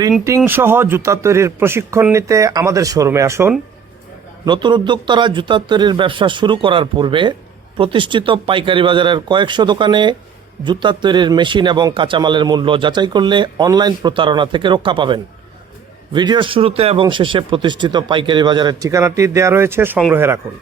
Printing সহ জুতা তৈরির প্রশিক্ষণ নিতে আমাদের শোরুমে আসুন। নতুন উদ্যোক্তারা জুতা তৈরির ব্যবসা শুরু করার পূর্বে প্রতিষ্ঠিত পাইকারি বাজারের কয়েকশো দোকানে জুতা তৈরির মেশিন এবং কাঁচামালের মূল্য যাচাই করলে অনলাইন প্রতারণা থেকে রক্ষা পাবেন। ভিডিওর শুরুতে এবং শেষে প্রতিষ্ঠিত পাইকারি বাজারের ঠিকানাটি দেওয়া রয়েছে, সংগ্রহে রাখুন।